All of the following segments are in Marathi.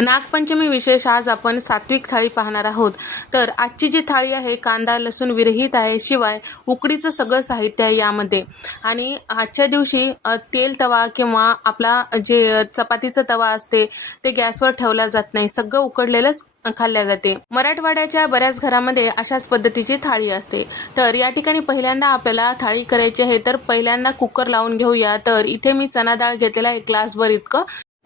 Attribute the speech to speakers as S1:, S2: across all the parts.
S1: नागपंचमी विशेष आज आपण सात्विक थाळी पाहणार आहोत. तर आजची जी थाळी आहे कांदा लसूण विरहित आहे शिवाय उकडीचं सगळं साहित्य आहे यामध्ये. आणि आजच्या दिवशी तेल तवा किंवा आपला जे चपातीचा तवा असते ते गॅसवर ठेवला जात नाही. सगळं उकडलेलंच खाल्ल्या जाते. मराठवाड्याच्या बऱ्याच घरामध्ये अशाच पद्धतीची थाळी असते. तर या ठिकाणी पहिल्यांदा आपल्याला थाळी करायची आहे तर पहिल्यांदा कुकर लावून घेऊया. तर इथे मी चना डाळ घेतलेला आहे ग्लासभर इतकं.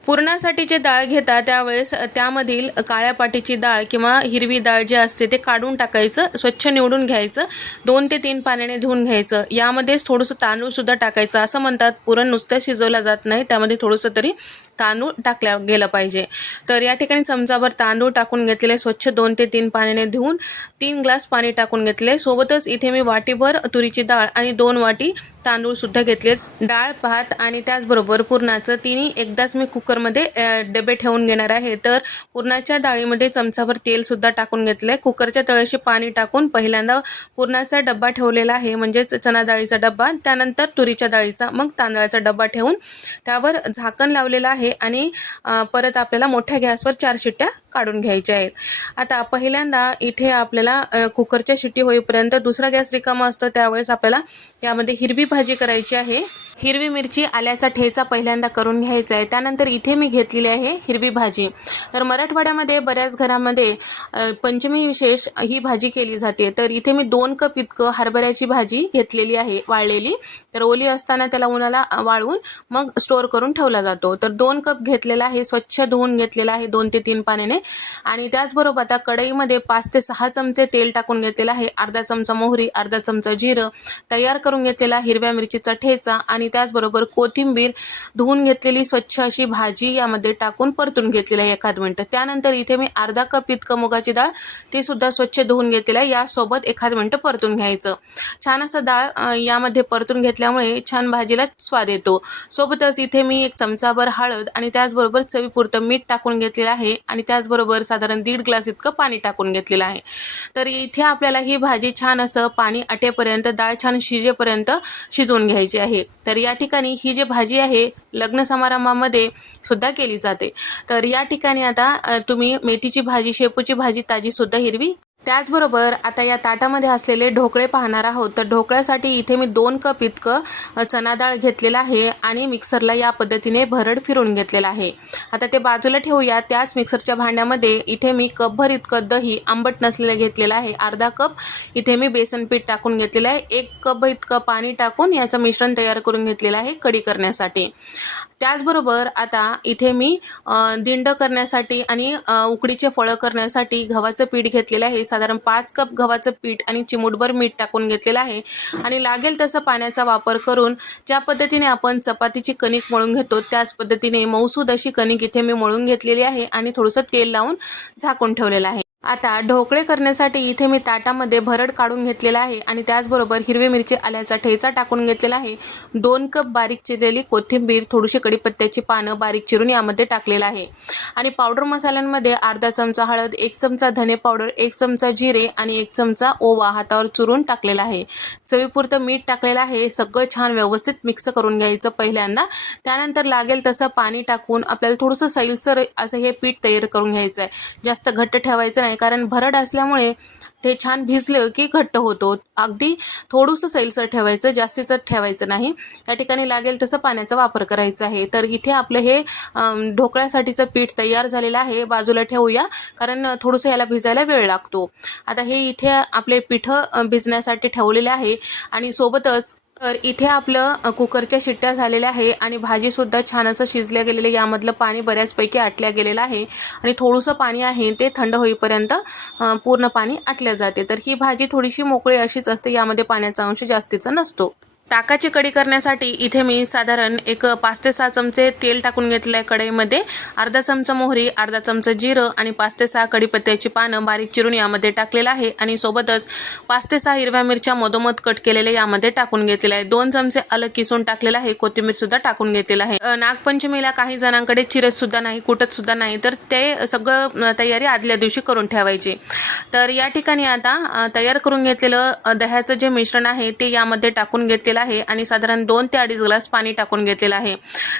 S1: पुरणासाठी जे डाळ घेता त्यावेळेस त्यामधील काळ्या पाटीची डाळ किंवा हिरवी डाळ जी असते ते काढून टाकायचं स्वच्छ निवडून घ्यायचं दोन ते तीन पाण्याने धुवून घ्यायचं. यामध्येच थोडंसं तांदूळ सुद्धा टाकायचं. असं म्हणतात पुरण नुसतं शिजवला जात नाही त्यामध्ये थोडंसं तरी तांदूळ टाकल्या गेलं पाहिजे. तर या ठिकाणी चमचाभर तांदूळ टाकून घेतलेले स्वच्छ दोन ते तीन पाण्याने धुवून तीन ग्लास पाणी टाकून घेतले. सोबतच इथे मी वाटीभर तुरीची डाळ आणि दोन वाटी तांदूळ सुद्धा घेतले. डाळ भात आणि त्याचबरोबर पुरणाचं तिन्ही एकदाच मी कुकरमध्ये डबे ठेवून घेणार आहे. तर पुरणाच्या डाळीमध्ये चमचाभर तेल सुद्धा टाकून आहे कुकरच्या तळाशी पाणी टाकून पहिल्यांदा पुरणाचा डब्बा ठेवलेला आहे म्हणजेच चना डाळीचा डब्बा त्यानंतर तुरीच्या डाळीचा मग तांदळाचा डब्बा ठेवून त्यावर झाकण लावलेलं आहे. आणि परत आपल्याला मोठ्या गॅसवर चार शिट्ट्या काढून घ्यायचे आहेत. आता पहिल्यांदा इथे आपल्याला कुकरच्या शिट्टी होईपर्यंत दुसरा गॅस रिकामा असतो त्यावेळेस आपल्याला यामध्ये हिरवी भाजी करायची आहे. हिरवी मिरची आल्याचा ठेचा पहिल्यांदा करून घ्यायचा आहे. त्यानंतर इथे मी घेतलेली आहे हिरवी भाजी. तर मराठवाड्यामध्ये बऱ्याच घरामध्ये पंचमी विशेष ही भाजी केली जाते. तर इथे मी दोन कप इतकं हरभऱ्याची भाजी घेतलेली आहे वाळलेली. तर ओली असताना त्याला उन्हाला वाळवून मग स्टोअर करून ठेवला जातो. तर दोन कप घेतलेला आहे स्वच्छ धुवून घेतलेला आहे दोन ते तीन पाण्याने. आणि त्याचबरोबर आता कढईमध्ये पाच ते सहा चमचे तेल टाकून घेतलेलं आहे. अर्धा चमचा मोहरी अर्धा चमचा जिरं तयार करून घेतलेला हिरव्या मिरचीचा ठेचा आणि त्याचबरोबर कोथिंबीर धुवून घेतलेली स्वच्छ अशी भाजी यामध्ये टाकून परतून घेतलेली आहे एखाद मिनिट. त्यानंतर इथे मी अर्धा कप इतकं मुगाची डाळ ती सुद्धा स्वच्छ धुवून घेतलेली आहे. यासोबत एखाद मिनिट परतून घ्यायचं. छान असं डाळ यामध्ये परतून घेतल्यामुळे छान भाजीला स्वाद येतो. सोबतच इथे मी एक चमचाभर हळद आणि त्याचबरोबर चवीपुरतं मीठ टाकून घेतलेलं आहे आणि त्याचबरोबर साधारण दीड ग्लास इतकं पाणी टाकून घेतलेलं आहे. तर इथे आपल्याला ही भाजी छान असं पाणी आटेपर्यंत डाळ छान शिजेपर्यंत शिजवून घ्यायची आहे. तर या ठिकाणी ही जी भाजी आहे लग्न समारंभामध्ये सुद्धा केली जाते. तर या ठिकाणी आता तुम्ही मेथीची भाजी शेपूची भाजी ताजी सुद्धा हिरवी त्याचबरोबर आता या ताटामध्ये असलेले ढोकळे पाहणार आहोत. तर ढोकळ्यासाठी इथे मी दोन कप इतकं चना डाळ घेतलेलं आहे आणि मिक्सरला या पद्धतीने भरड फिरून घेतलेलं आहे. आता ते बाजूला ठेवूया. त्याच मिक्सरच्या भांड्यामध्ये इथे मी कपभर इतकं दही आंबट नसलेलं घेतलेलं आहे. अर्धा कप इथे मी बेसन पीठ टाकून घेतलेलं आहे. एक कप इतकं पाणी टाकून याचं मिश्रण तयार करून घेतलेलं आहे कढी करण्यासाठी. त्याचबरोबर आता इथे मी दिंड करण्यासाठी आणि उकडीचे फळं करण्यासाठी गव्हाचं पीठ घेतलेलं आहे. साधारण पाच कप गव्हाचं पीठ आणि चिमूटभर मीठ टाकून घेतलेलं आहे. आणि लागेल तसं पाण्याचा वापर करून ज्या पद्धतीने आपण चपातीची कणिक मळून घेतो त्याच पद्धतीने मऊसूद अशी कणिक इथे मी मळून घेतलेली आहे आणि थोडंसं तेल लावून झाकून ठेवलेलं आहे. आता ढोकळे करण्यासाठी इथे मी ताटामध्ये भरड काढून घेतलेला आहे आणि त्याचबरोबर हिरवी मिरची आल्याचा ठेचा टाकून घेतलेला आहे. दोन कप बारीक चिरलेली कोथिंबीर थोडीशी कढीपत्त्याची पानं बारीक चिरून यामध्ये टाकलेलं आहे. आणि पावडर मसाल्यांमध्ये अर्धा चमचा हळद एक चमचा धने पावडर एक चमचा जिरे आणि एक चमचा ओवा हातावर चुरून टाकलेला आहे. चवीपुरतं मीठ टाकलेलं आहे. सगळं छान व्यवस्थित मिक्स करून घ्यायचं पहिल्यांदा. त्यानंतर लागेल तसं पाणी टाकून आपल्याला थोडंसं सैलसर असं हे पीठ तयार करून घ्यायचं आहे जास्त घट्ट ठेवायचं नाही. कारण भरड असल्यामुळे ते छान भिजलं की घट्ट होतो. अगदी थोडंसं सैलसर ठेवायचं जास्तीचं ठेवायचं नाही. या ठिकाणी लागेल तसं पाण्याचा वापर करायचा आहे. तर इथे आपलं हे ढोकळ्यासाठीचं पीठ तयार झालेलं आहे. बाजूला ठेवूया कारण थोडंसं याला भिजायला वेळ लागतो. आता हे इथे आपले पिठं भिजण्यासाठी ठेवलेले आहे. आणि सोबतच तर इथे आपलं कुकरच्या शिट्ट्या झालेल्या आहे आणि भाजीसुद्धा छान असं शिजल्या गेलेलं आहे. यामधलं पाणी बऱ्याचपैकी आटल्या गेलेलं आहे आणि थोडंसं पाणी आहे ते थंड होईपर्यंत पूर्ण पाणी आटल्या जाते तर ही भाजी थोडीशी मोकळी अशीच असते यामध्ये पाण्याचा अंश जास्तीचा नसतो ताकाची कढी करण्यासाठी इथे मी साधारण एक पाच ते सहा चमचे तेल टाकून घेतलं आहे कढईमध्ये. अर्धा चमचा मोहरी अर्धा चमचा जिरं आणि पाच ते सहा कढीपत्त्याची पानं बारीक चिरून यामध्ये टाकलेलं आहे. आणि सोबतच पाच ते सहा हिरव्या मिरच्या मधोमध कट केलेल्या यामध्ये टाकून घेतलेल्या आहे. दोन चमचे अलग किसून टाकलेलं आहे. कोथिंबीर सुद्धा टाकून घेतलेलं आहे. नागपंचमीला काही जणांकडे चिरत सुद्धा नाही कुटत सुद्धा नाही. तर ते सगळं तयारी आदल्या दिवशी करून ठेवायची. तर या ठिकाणी आता तयार करून घेतलेलं दह्याचं जे मिश्रण आहे ते यामध्ये टाकून घेतलेलं घेतलेला आहे आणि साधारण दोन ते अडीच ग्लास पाणी टाकून घेतलेलं आहे.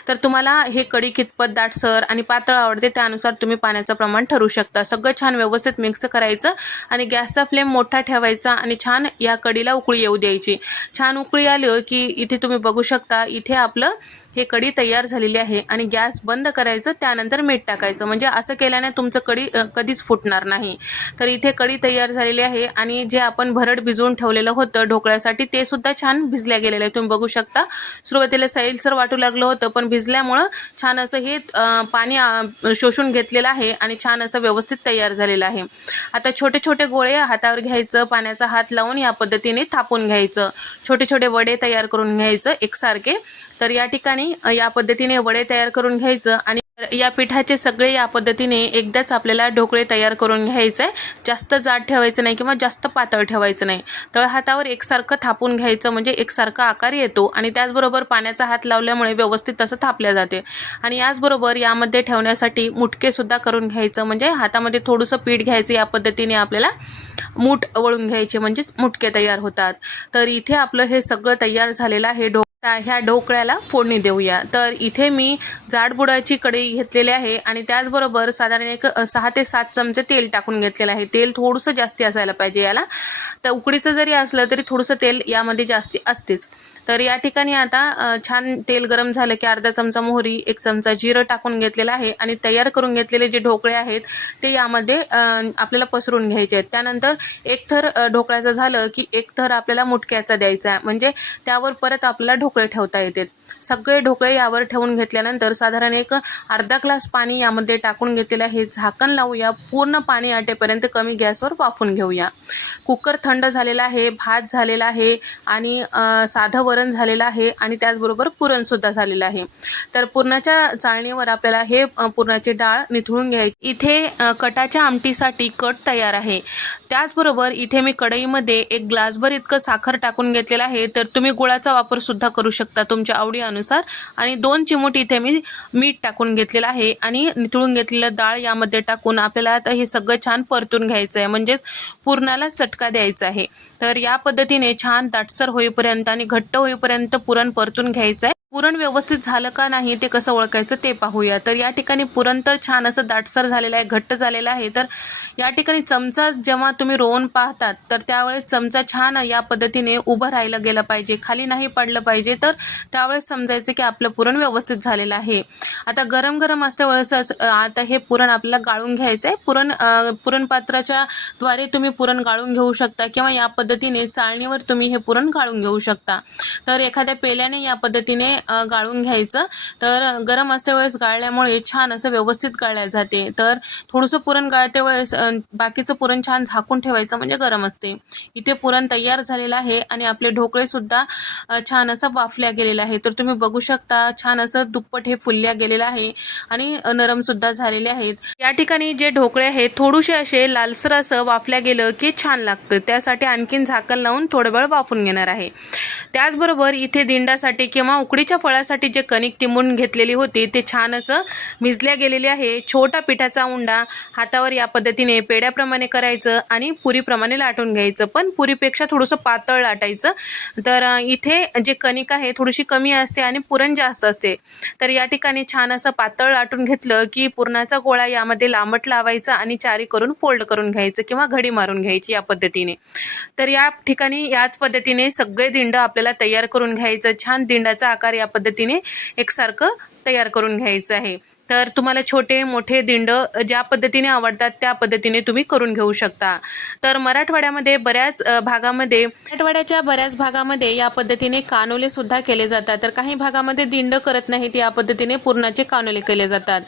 S1: तर तुम्हाला हे कढी कितपत दाटसर आणि पातळ आवडते त्यानुसार तुम्ही पाण्याचं प्रमाण ठरवू शकता. सगळं छान व्यवस्थित मिक्स करायचं आणि गॅसचा फ्लेम मोठा ठेवायचा आणि छान या कढीला उकळी येऊ द्यायची. छान उकळी आली की इथे तुम्ही बघू शकता इथे आपलं हे कढी तयार झालेली आहे आणि गॅस बंद करायचं त्यानंतर मीठ टाकायचं. म्हणजे असं केल्याने तुमचं कढी कधीच फुटणार नाही. तर इथे कढी तयार झालेली आहे आणि जे आपण भरड भिजवून ठेवलेलं होतं ढोकळ्यासाठी ते सुद्धा छान भिजल्या गेलेलं आहे. तुम्ही बघू शकता. सुरुवातीला सैलसर वाटू लागलं होतं पण भिजल्यामुळं छान असं हे पाणी शोषून घेतलेलं आहे आणि छान असं व्यवस्थित तयार झालेलं आहे. आता छोटे छोटे गोळे हातावर घ्यायचं पाण्याचा हात लावून या पद्धतीने थापून घ्यायचं. छोटे छोटे वडे तयार करून घ्यायचं एकसारखे. तर या ठिकाणी या पद्धतीने वडे तयार करून घ्यायचं आणि या पिठाचे सगळे या पद्धतीने एकदाच आपल्याला ढोकळे तयार करून घ्यायचं. आहे जास्त जाड ठेवायचं नाही किंवा जास्त पातळ ठेवायचं नाही. तळ हातावर एकसारखं थापून घ्यायचं म्हणजे एकसारखा आकार येतो आणि त्याचबरोबर पाण्याचा हात लावल्यामुळे व्यवस्थित तसं थापल्या जाते. आणि याचबरोबर यामध्ये ठेवण्यासाठी मुटकेसुद्धा करून घ्यायचं म्हणजे हातामध्ये थोडंसं पीठ घ्यायचं. या पद्धतीने आपल्याला मूठ वळून घ्यायचे म्हणजेच मुटके तयार होतात. तर इथे आपलं हे सगळं तयार झालेलं आहे. ढो आता ह्या ढोकळ्याला फोडणी देऊया. तर इथे मी जाडबुडाची कढई घेतलेली आहे आणि त्याचबरोबर साधारण एक सहा ते सात चमचे तेल टाकून घेतलेलं आहे. तेल थोडंसं जास्ती असायला पाहिजे याला. तर उकडीचं जरी असलं तरी थोडंसं तेल यामध्ये जास्ती असतेच. तर या ठिकाणी आता छान तेल गरम झालं की अर्धा चमचा मोहरी एक चमचा जिरं टाकून घेतलेलं आहे आणि तयार करून घेतलेले जे ढोकळे आहेत ते यामध्ये आपल्याला पसरून घ्यायचे आहेत. त्यानंतर एक थर ढोकळ्याचं झालं की एक थर आपल्याला मुटक्याचा द्यायचा आहे. म्हणजे त्यावर परत आपल्याला मोकळे ठेवता येतात सगळे ढोकळे यावर ठेवून घेतल्यानंतर साधारण एक अर्धा ग्लास पाणी यामध्ये टाकून घेतलेलं आहे. झाकण लावूया. पूर्ण पाणी आटेपर्यंत कमी गॅसवर वाफून घेऊया. कुकर थंड झालेला आहे भात झालेला आहे आणि साधं वरण झालेलं आहे आणि त्याचबरोबर पुरणसुद्धा झालेलं आहे. तर पुरणाच्या चाळणीवर आपल्याला हे पुरणाची डाळ निथळून घ्यायची. इथे कटाच्या आमटीसाठी कट तयार आहे. त्याचबरोबर इथे मी कढईमध्ये एक ग्लासभर इतकं साखर टाकून घेतलेलं आहे. तर तुम्ही गुळाचा वापर सुद्धा करू शकता. तुमच्या आवडी अनुसार. आणि दोन चिमूट इथे मी मीठ टाकून घेतलेलं आहे आणि निथळून घेतलेलं डाळ यामध्ये टाकून आपल्याला आता हे सगळं छान परतून घ्यायचं आहे. म्हणजेच पुरणाला चटका द्यायचा आहे. तर या पद्धतीने छान दाटसर होईपर्यंत आणि घट्ट होईपर्यंत पुरण परतून घ्यायचं आहे. पुरण व्यवस्थित झालं का नाही ते कसं ओळखायचं ते पाहूया. तर या ठिकाणी पुरण तर छान असं दाटसर झालेलं आहे घट्ट झालेलं आहे. तर या ठिकाणी चमचा जेव्हा तुम्ही रोवून पाहतात तर त्यावेळेस चमचा छान या पद्धतीने उभं राहिलं गेलं पाहिजे खाली नाही पडलं पाहिजे. तर त्यावेळेस समजायचं की आपलं पुरण व्यवस्थित झालेलं आहे. आता गरम गरम असत्या वेळेसच आता हे पुरण आपल्याला गाळून घ्यायचं आहे पुरण पुरणपात्राच्या द्वारे तुम्ही पुरण गाळून घेऊ शकता किंवा या पद्धतीने चाळणीवर तुम्ही हे पुरण गाळून घेऊ शकता. तर एखाद्या पेल्याने या पद्धतीने गाळून घ्यायचं. तर गरम असते वेळेस गाळल्यामुळे छान असं व्यवस्थित गाळल्या जाते. तर थोडंसं पुरण गाळते वेळेस बाकीचं पुरण छान झाकून ठेवायचं म्हणजे गरम असते. इथे पुरण तयार झालेलं आहे आणि आपले ढोकळे सुद्धा छान असं वाफल्या गेलेलं आहे. तर तुम्ही बघू शकता छान असं दुप्पट हे फुलल्या गेलेलं आहे आणि नरम सुद्धा झालेले आहेत. या ठिकाणी जे ढोकळे आहेत थोडेसे असे लालसर असं वाफल्या गेलं की छान लागतं. त्यासाठी आणखीन झाकण लावून थोडं वेळ वाफून घेणार आहे. त्याचबरोबर इथे दिंडासाठी किंवा उकडीच्या फळासाठी जे कणिक टिंबून घेतलेली होती ते छान असं भिजल्या गेलेले आहे. छोटा पिठाचा उंडा हातावर या पद्धतीने पेड्याप्रमाणे करायचं आणि पुरीप्रमाणे लाटून घ्यायचं. पण पुरीपेक्षा थोडंसं पातळ लाटायचं. तर इथे जे कणिक आहे थोडीशी कमी असते आणि पुरण जास्त असते. तर या ठिकाणी छान असं पातळ लाटून घेतलं की पुरणाचा गोळा यामध्ये लांबट लावायचा आणि चारी करून फोल्ड करून घ्यायचं किंवा घडी मारून घ्यायची या पद्धतीने. तर या ठिकाणी याच पद्धतीने सगळे दिंड आपल्याला तयार करून घ्यायचं. छान दिंडाचा आकार या पद्धतीने एकसारखं तयार करून घ्यायचं आहे. तर तुम्हाला छोटे मोठे दिंड ज्या पद्धतीने आवडतात त्या पद्धतीने तुम्ही करून घेऊ शकता. तर मराठवाड्यामध्ये बऱ्याच भागामध्ये मराठवाड्याच्या बऱ्याच भागामध्ये या पद्धतीने कानोले सुद्धा केले जातात. तर काही भागामध्ये दिंड करत नाहीत या पद्धतीने पूर्णाचे कानोले केले जातात.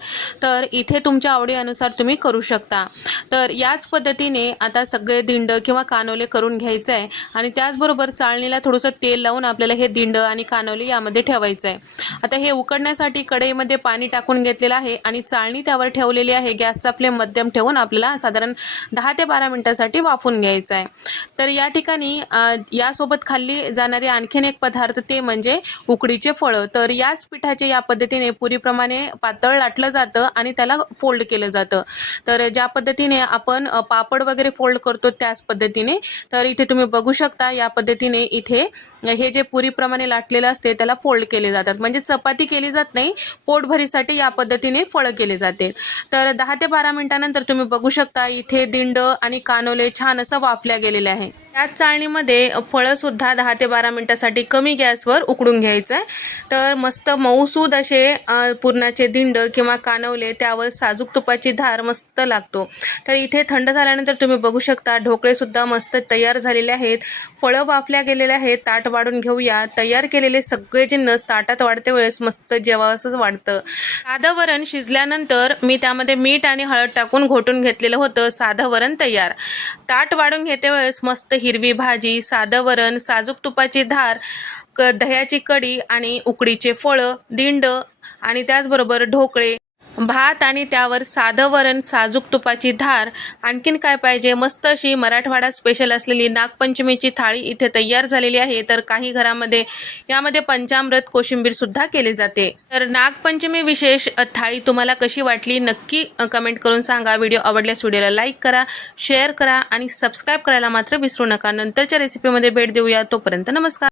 S1: तर इथे तुमच्या आवडीनुसार तुम्ही करू शकता. तर याच पद्धतीने आता सगळे दिंड किंवा कानोले करून घ्यायचं आहे आणि त्याचबरोबर चाळणीला थोडंसं तेल लावून आपल्याला हे दिंड आणि कानोले यामध्ये ठेवायचं आहे आता हे उकडण्यासाठी कढईमध्ये पाणी टाकून घेतलेलं आहे आणि चाळणी त्यावर ठेवलेली आहे. गॅसचा फ्लेम मध्यम ठेवून आपल्याला साधारण दहा ते बारा मिनिटासाठी वाफून घ्यायचं आहे. तर या ठिकाणी यासोबत खाल्ली जाणारे आणखीन एक पदार्थ ते म्हणजे उकडीचे फळं. तर याच पिठाचे या पद्धतीने पुरीप्रमाणे पातळ लाटलं जातं आणि त्याला फोल्ड केलं जातं. तर ज्या पद्धतीने आपण पापड वगैरे फोल्ड करतो त्याच पद्धतीने. तर इथे तुम्ही बघू शकता या पद्धतीने इथे हे जे पुरीप्रमाणे लाटलेलं असते त्याला फोल्ड केले जातात. म्हणजे चपाती केली जात नाही पोटभरीसाठी या पद्धती पद्धतीने फळं केले जाते. तर दहा ते बारा मिनिटानंतर तुम्ही बघू शकता इथे दिंड आणि कानोले छान असं वाफल्या गेलेले आहे. त्याच चाळणीमध्ये फळं सुद्धा दहा ते बारा मिनिटासाठी कमी गॅसवर उकडून घ्यायचं आहे तर मस्त मऊसूद असे पुरणाचे दिंड किंवा कानवले त्यावर साजूक तुपाची धार मस्त लागतो. तर इथे थंड झाल्यानंतर तुम्ही बघू शकता ढोकळे सुद्धा मस्त तयार झालेले आहेत. फळं वाफल्या गेलेले आहेत ताट वाढून घेऊया. तयार केलेले सगळे जिन्नस ताटात वाढते वेळेस मस्त जेवा असंच वाढतं. साधं वरण शिजल्यानंतर मी त्यामध्ये मीठ आणि हळद टाकून घोटून घेतलेलं होतं. साधं वरण तयार. ताट वाढून घेते वेळेस मस्त हिरवी भाजी साधं वरण साजूक तुपाची धार क दह्याची कढी आणि उकडीचे फळं दिंड आणि त्याचबरोबर ढोकळे. भात आणि त्यावर साधं वरण साजूक तुपाची धार आणखीन काय पाहिजे? मस्त अशी मराठवाडा स्पेशल असलेली नागपंचमीची थाळी इथे तयार झालेली आहे. तर काही घरामध्ये यामध्ये पंचामृत कोशिंबीर सुद्धा केले जाते. तर नागपंचमी विशेष थाळी तुम्हाला कशी वाटली? नक्की कमेंट करून सांगा. व्हिडिओ आवडल्यास व्हिडिओला लाईक करा शेअर करा आणि सबस्क्राईब करायला मात्र विसरू नका. नंतरच्या रेसिपीमध्ये भेट देऊया. तोपर्यंत नमस्कार.